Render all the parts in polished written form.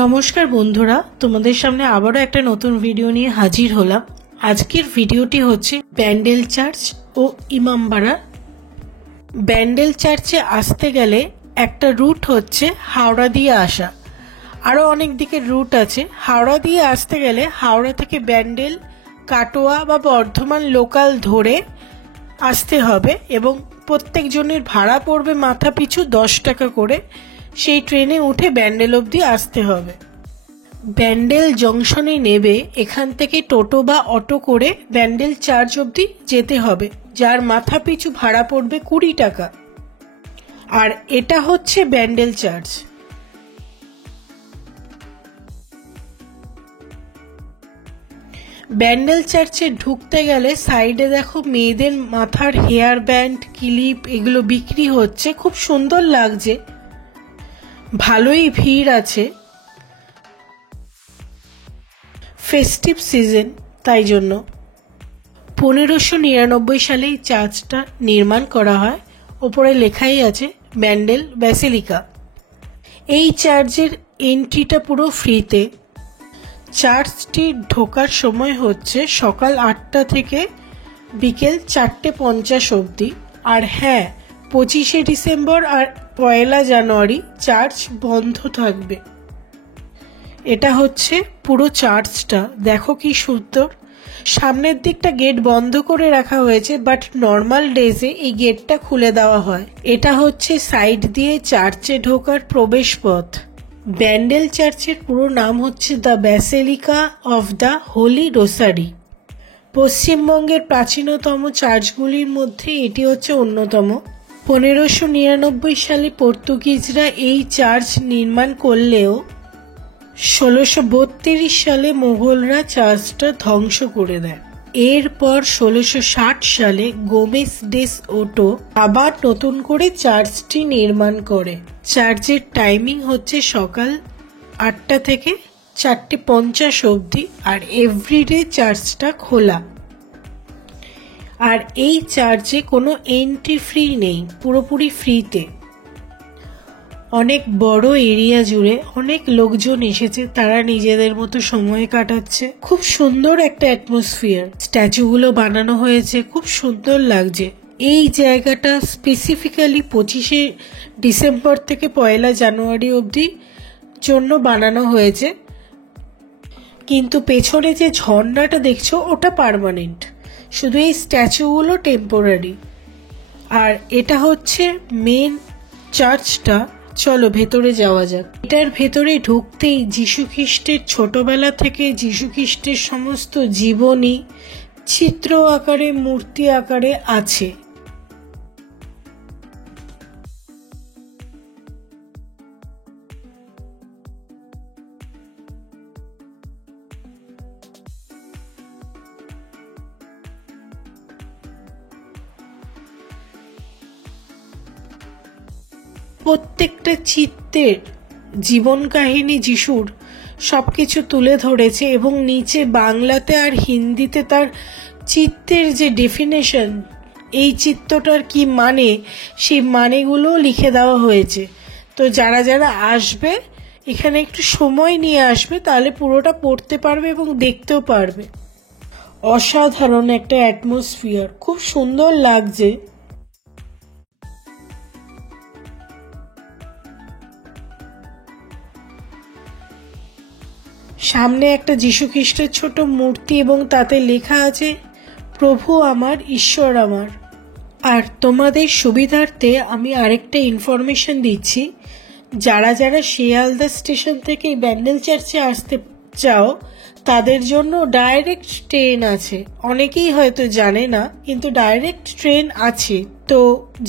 নমস্কার বন্ধুরা, তোমাদের সামনে আবারও একটা নতুন ভিডিও নিয়ে হাজির হলাম। আজকের ভিডিওটি হচ্ছে ব্যান্ডেল চার্চ ও ইমামবাড়া। ব্যান্ডেল চার্চে আসতে গেলে একটা রুট হচ্ছে হাওড়া দিয়ে আসা, আরও অনেক দিকের রুট আছে। হাওড়া দিয়ে আসতে গেলে হাওড়া থেকে ব্যান্ডেল, কাটোয়া বা বর্ধমান লোকাল ধরে আসতে হবে এবং প্রত্যেকজনের ভাড়া পড়বে মাথা পিছু 10 টাকা করে। সেই ট্রেনে উঠে ব্যান্ডেল অবধি আসতে হবে। ব্যান্ডেল জংশনে নেবে এখান থেকে টোটো বা অটো করে ব্যান্ডেল চার্চ অবধি যেতে হবে, যার মাথা পিছু ভাড়া পড়বে 20 টাকা। আর এটা হচ্ছে ব্যান্ডেল চার্চ। ব্যান্ডেল চার্চে ঢুকতে গেলে সাইডে দেখো মেয়েদের মাথার হেয়ার ব্যান্ড, ক্লিপ এগুলো বিক্রি হচ্ছে, খুব সুন্দর লাগছে, ভালোই ভিড় আছে। ফেস্টিভ সিজন, তাই জন্য 1599 সালে এই চার্চটা নির্মাণ করা হয়। ওপরে লেখাই আছে ব্যান্ডেল ব্যাসিলিকা। এই চার্চের এন্ট্রিটা পুরো ফ্রিতে। চার্চটি ঢোকার সময় হচ্ছে সকাল 8টা থেকে বিকেল 4:50 অবধি। আর হ্যাঁ, 25শে ডিসেম্বর আর 1 জানুয়ারি চার্চ বন্ধ থাকবে। এটা হচ্ছে পুরো চার্চটা, দেখো কি সুন্দর। সামনের দিকটা গেট বন্ধ করে রাখা হয়েছে, বাট নর্মাল ডেজে এই গেটটা খুলে দেওয়া হয়। এটা হচ্ছে সাইড দিয়ে চার্চে ঢোকার প্রবেশ পথ। ব্যান্ডেল চার্চের পুরো নাম হচ্ছে the basilica of the Holi rosary. পশ্চিমবঙ্গের প্রাচীনতম চার্চগুলির মধ্যে এটি হচ্ছে অন্যতম। 1599 সালে পর্তুগিজরা এই চার্চ নির্মাণ করলেও 1632 সালে মোগলরা চার্চটা ধ্বংস করে দেয়। এরপর 1660 সালে গোমেস ডেস ওটো আবার নতুন করে চার্চটি নির্মাণ করে। চার্চের টাইমিং হচ্ছে সকাল 8টা থেকে 4:50 অবধি, আর এভরিডে চার্চটা খোলা। আর এই চার্চে কোনো এন্ট্রি ফ্রি নেই, পুরোপুরি ফ্রিতে। অনেক বড় এরিয়া জুড়ে অনেক লোকজন এসেছে, তারা নিজেদের মতো সময় কাটাচ্ছে। খুব সুন্দর একটা অ্যাটমসফিয়ার, স্ট্যাচুগুলো বানানো হয়েছে, খুব সুন্দর লাগছে। এই জায়গাটা স্পেসিফিক্যালি 25শে ডিসেম্বর থেকে 1 জানুয়ারি অবধি জন্য বানানো হয়েছে, কিন্তু পেছনে যে ঝর্ণাটা দেখছো ওটা পার্মানেন্ট, শুধু এই স্ট্যাচুগুলো টেম্পোরারি। আর এটা হচ্ছে মেন চার্চটা। চলো ভেতরে যাওয়া যাক। এটার ভেতরে ঢুকতেই যীশুখ্রিস্টের ছোটবেলা থেকে যীশুখ্রিস্টের সমস্ত জীবনী চিত্র আকারে, মূর্তি আকারে আছে। প্রত্যেকটা চিত্রের জীবন কাহিনী যিশুর সবকিছু তুলে ধরেছে, এবং নিচে বাংলাতে আর হিন্দিতে তার চিত্রের যে ডেফিনেশন, এই চিত্রটার কি মানে, সেই মানেগুলো লিখে দেওয়া হয়েছে। তো যারা যারা আসবে এখানে একটু সময় নিয়ে আসবে, তাহলে পুরোটা পড়তে পারবে এবং দেখতেও পারবে। অসাধারণ একটা অ্যাটমসফিয়ার, খুব সুন্দর লাগছে। সামনে একটা যীশুখ্রিস্টের ছোট মূর্তি এবং তাতে লেখা আছে প্রভু আমার, ঈশ্বর আমার। আর তোমাদের সুবিধার্থে আমি আরেকটা ইনফরমেশন দিচ্ছি, যারা যারা শিয়ালদা স্টেশন থেকে ব্যান্ডেল চার্চে আসতে চাও তাদের জন্য ডাইরেক্ট ট্রেন আছে। অনেকেই হয়তো জানে না, কিন্তু ডাইরেক্ট ট্রেন আছে। তো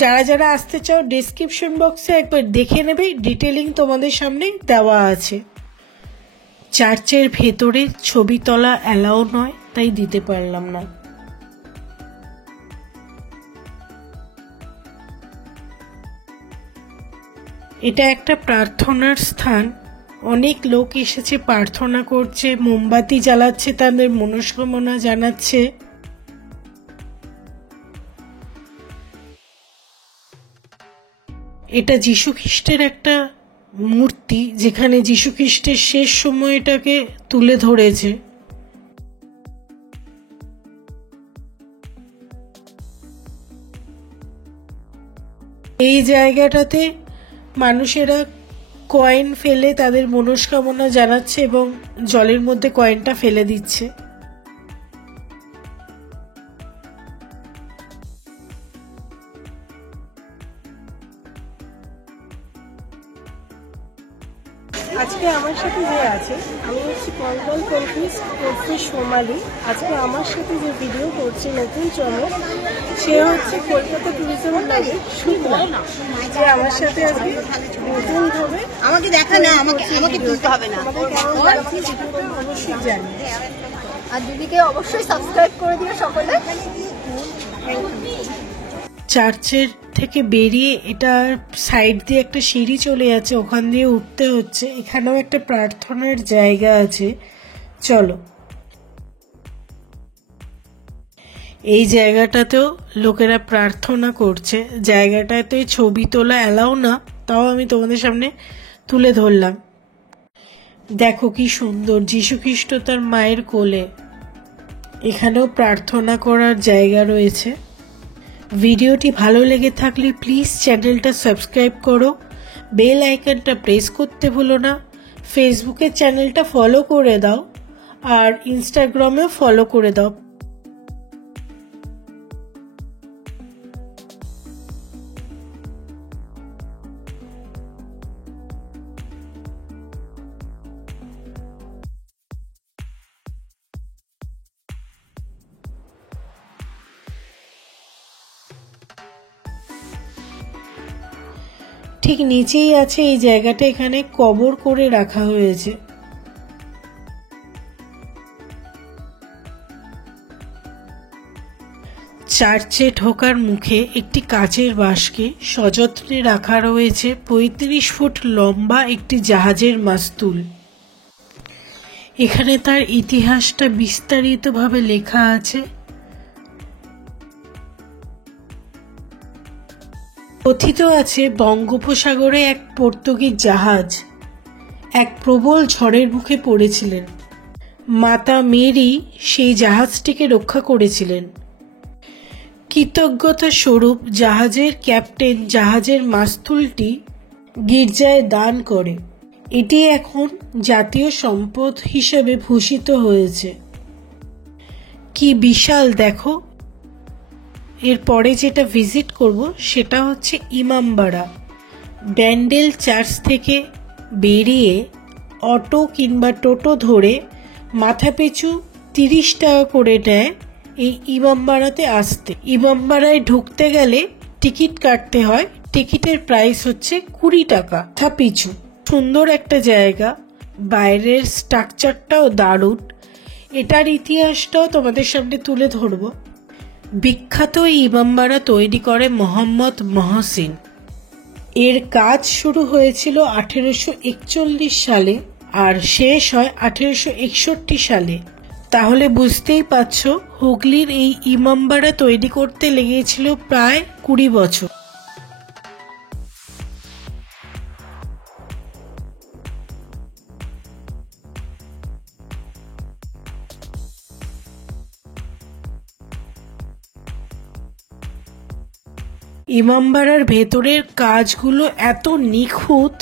যারা যারা আসতে চাও ডেসক্রিপশন বক্সে একবার দেখে নেবে, ডিটেলিং তোমাদের সামনে দেওয়া আছে। চার্চের ভেতরে ছবি তোলা অ্যালাউ নয়, তাই দিতে পারলাম না। এটা একটা প্রার্থনার স্থান, অনেক লোক এসেছে, প্রার্থনা করছে, মোমবাতি জ্বালাচ্ছে, তাদের মনস্কামনা জানাচ্ছে। এটা যীশু খ্রিস্টের একটা মূর্তি, যেখানে যীশু খ্রিস্টের শেষ সময়টাকে তুলে ধরেছে। এই জায়গাটাতে মানুষেরা কয়েন ফেলে তাদের মনস্কামনা জানাচ্ছে এবং জলের মধ্যে কয়েনটা ফেলে দিচ্ছে। আজকে আমার সাথে যে আছে, আমি হচ্ছে কঙ্কাল কনফিউজ ওরফে সোমালি। আজকে আমার সাথে যে ভিডিও করছে নতুন চমক, সে হচ্ছে কলকাতা ট্যুরিজম ব্লগের শুক্লা, যে আমার সাথে আজকে নতুন ভাবে আমাকে দেখা না, আমাকে তুলতে হবে না, অবশ্যই জানি। আর দিদিকে অবশ্যই সাবস্ক্রাইব করে দিও সকলে। চার্চের থেকে বেরিয়ে এটা সাইড দিয়ে একটা সিঁড়ি চলে যাচ্ছে, ওখান দিয়ে উঠতে হচ্ছে। এখানেও একটা প্রার্থনার জায়গা আছে, চলো। এই জায়গাটাতেও লোকেরা প্রার্থনা করছে। জায়গাটাতে ছবি তোলা অ্যালাউ না, তাও আমি তোমাদের সামনে তুলে ধরলাম। দেখো কি সুন্দর, যীশু খ্রিস্ট তার মায়ের কোলে। এখানেও প্রার্থনা করার জায়গা রয়েছে। ভিডিওটি ভালো লেগে থাকলে প্লিজ চ্যানেলটা সাবস্ক্রাইব করো, বেল আইকনটা প্রেস করতে ভুলো না। ফেসবুকের চ্যানেলটা ফলো করে দাও, আর ইনস্টাগ্রামেও ফলো করে দাও। ঠিক নিচেই আছে এই জায়গাটা, এখানে কবর করে রাখা হয়েছে। চার্চে ঢোকার মুখে একটি কাচের বাস্কে সযত্নে রাখা রয়েছে ৩৫ ফুট লম্বা একটি জাহাজের মাস্তুল। এখানে তার ইতিহাসটা বিস্তারিতভাবে লেখা আছে। কথিত আছে বঙ্গোপসাগরে এক পর্তুগিজ জাহাজ এক প্রবল ঝড়ের মুখে পড়েছিলেন। মাতা মেরি সেই জাহাজটিকে রক্ষা করেছিলেন। কৃতজ্ঞতা স্বরূপ জাহাজের ক্যাপ্টেন জাহাজের মাস্তুলটি গির্জায় দান করে। এটি এখন জাতীয় সম্পদ হিসেবে ভূষিত হয়েছে। কি বিশাল দেখো। এরপরে যেটা ভিজিট করব সেটা হচ্ছে ইমামবাড়া। ব্যান্ডেল চার্চ থেকে বেরিয়ে অটো কিংবা টোটো ধরে মাথাপিছু ৩০ টাকা করে নেয় এই ইমামবাড়াতে আসতে। ইমামবাড়ায় ঢুকতে গেলে টিকিট কাটতে হয়। টিকিটের প্রাইস হচ্ছে ২০ টাকা মাথাপিছু। সুন্দর একটা জায়গা, বাইরের স্ট্রাকচারটাও দারুণ। এটার ইতিহাসটাও তোমাদের সামনে তুলে ধরবো। বিখ্যাত ইমামবাড়া তৈরি করে মোহাম্মদ মহসিন। এর কাজ শুরু হয়েছিল 1841 সালে আর শেষ হয় 1861 সালে। তাহলে বুঝতেই পারছো হুগলির এই ইমামবাড়া তৈরি করতে লেগেছিল প্রায় 20 বছর। ইমামবাড়ার ভেতরের কাজগুলো এত নিখুঁত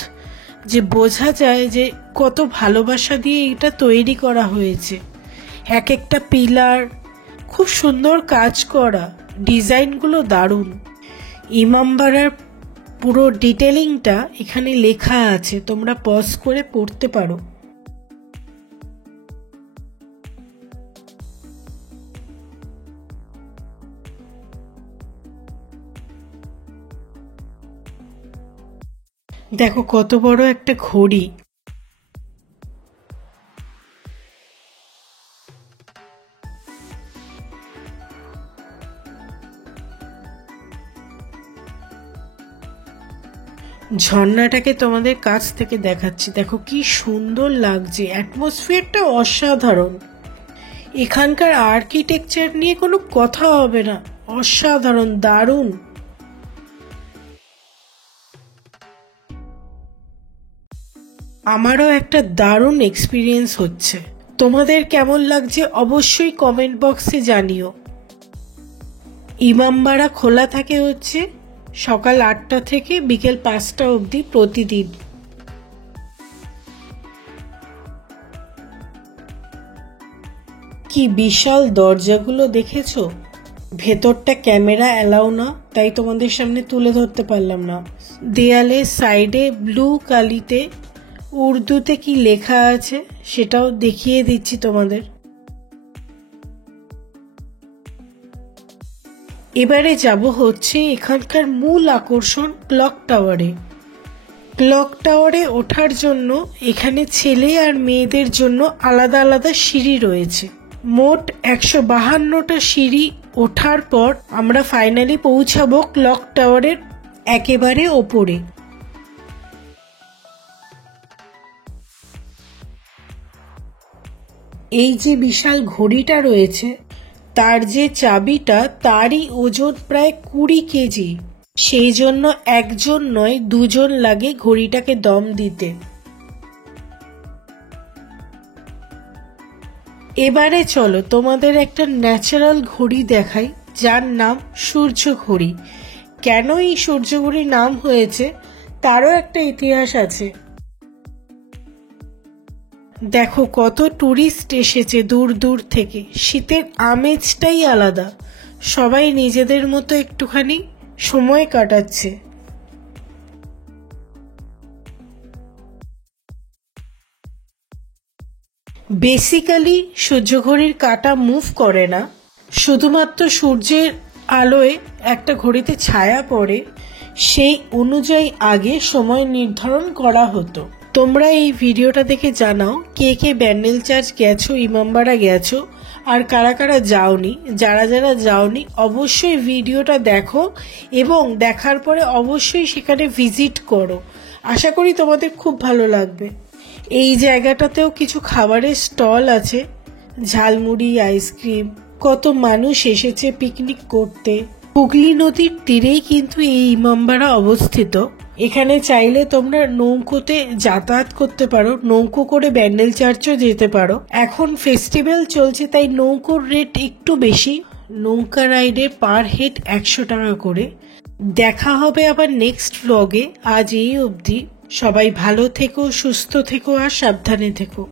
যে বোঝা যায় যে কত ভালোবাসা দিয়ে এটা তৈরি করা হয়েছে। এক একটা পিলার খুব সুন্দর কাজ করা, ডিজাইনগুলো দারুণ। ইমামবাড়ার পুরো ডিটেলিংটা এখানে লেখা আছে, তোমরা পজ করে পড়তে পারো। দেখো কত বড় একটা ঘড়ি। ঝর্ণাটাকে তোমাদের কাছ থেকে দেখাচ্ছি, দেখো কি সুন্দর লাগছে, অ্যাটমসফিয়ারটা অসাধারণ। এখানকার আর্কিটেকচার নিয়ে কোনো কথা হবে না, অসাধারণ, দারুণ। আমারও একটা দারুণ এক্সপিরিয়েন্স হচ্ছে। তোমাদের কেমন লাগছে অবশ্যই কমেন্ট বক্সে জানিও। ইমামবাড়া খোলা থাকে হচ্ছে সকাল 8টা থেকে বিকেল 5টা অবধি প্রতিদিন। কি বিশাল দরজাগুলো দেখেছো? ভেতরটা ক্যামেরা অ্যালাউ না, তাই তোমাদের সামনে তুলে ধরতে পারলাম না। দেয়ালের সাইডে ব্লু কালিতে উর্দুতে কি লেখা আছে সেটাও দেখিয়ে দিচ্ছি তোমাদের। এবারে যাব হচ্ছে এখানকার মূল আকর্ষণ ক্লক টাওয়ারে। ক্লক টাওয়ারে ওঠার জন্য এখানে ছেলে আর মেয়েদের জন্য আলাদা আলাদা সিঁড়ি রয়েছে। মোট 152টা সিঁড়ি ওঠার পর আমরা ফাইনালি পৌঁছাবো ক্লক টাওয়ারের একেবারে ওপরে। এই যে বিশাল ঘড়িটা রয়েছে তার যে চাবিটা তারই ওজন প্রায় 20 কেজি। সেই জন্য একজন নয় 2জন লাগে ঘড়িটাকে দম দিতে। এবারে চলো তোমাদের একটা ন্যাচারাল ঘড়ি দেখাই যার নাম সূর্য ঘড়ি। কেন এই সূর্য ঘড়ির নাম হয়েছে তারও একটা ইতিহাস আছে। দেখো কত টুরিস্ট এসেছে দূর দূর থেকে। শীতের আমেজটাই আলাদা, সবাই নিজেদের মতো একটুখানি সময় কাটাচ্ছে। বেসিক্যালি সূর্যঘড়ির কাঁটা মুভ করে না, শুধুমাত্র সূর্যের আলোয় একটা ঘড়িতে ছায়া পড়ে, সেই অনুযায়ী আগে সময় নির্ধারণ করা হতো। তোমরা এই ভিডিওটা দেখে জানাও কে কে ব্যান্ডেল চার্চ গেছো, ইমামবাড়া গেছো, আর কারা কারা যাওনি। যারা যারা যাওনি অবশ্যই ভিডিওটা দেখো এবং দেখার পরে অবশ্যই সেখানে ভিজিট করো। আশা করি তোমাদের খুব ভালো লাগবে। এই জায়গাটাতেও কিছু খাবারের স্টল আছে, ঝালমুড়ি, আইসক্রিম। কত মানুষ এসেছে পিকনিক করতে। হুগলি নদীর তীরেই কিন্তু এই ইমামবাড়া অবস্থিত। এখানে চাইলে তোমরা নৌকোতে যাতায়াত করতে পারো, নৌকো করে ব্যান্ডেল চার্চও যেতে পারো। এখন ফেস্টিভ্যাল চলছে তাই নৌকোর রেট একটু বেশি। নৌকা রাইডে পার হেড 100 টাকা করে। দেখা হবে আবার নেক্সট ব্লগে। আজ এই অবধি। সবাই ভালো থেকো, সুস্থ থেকো আর সাবধানে থেকো।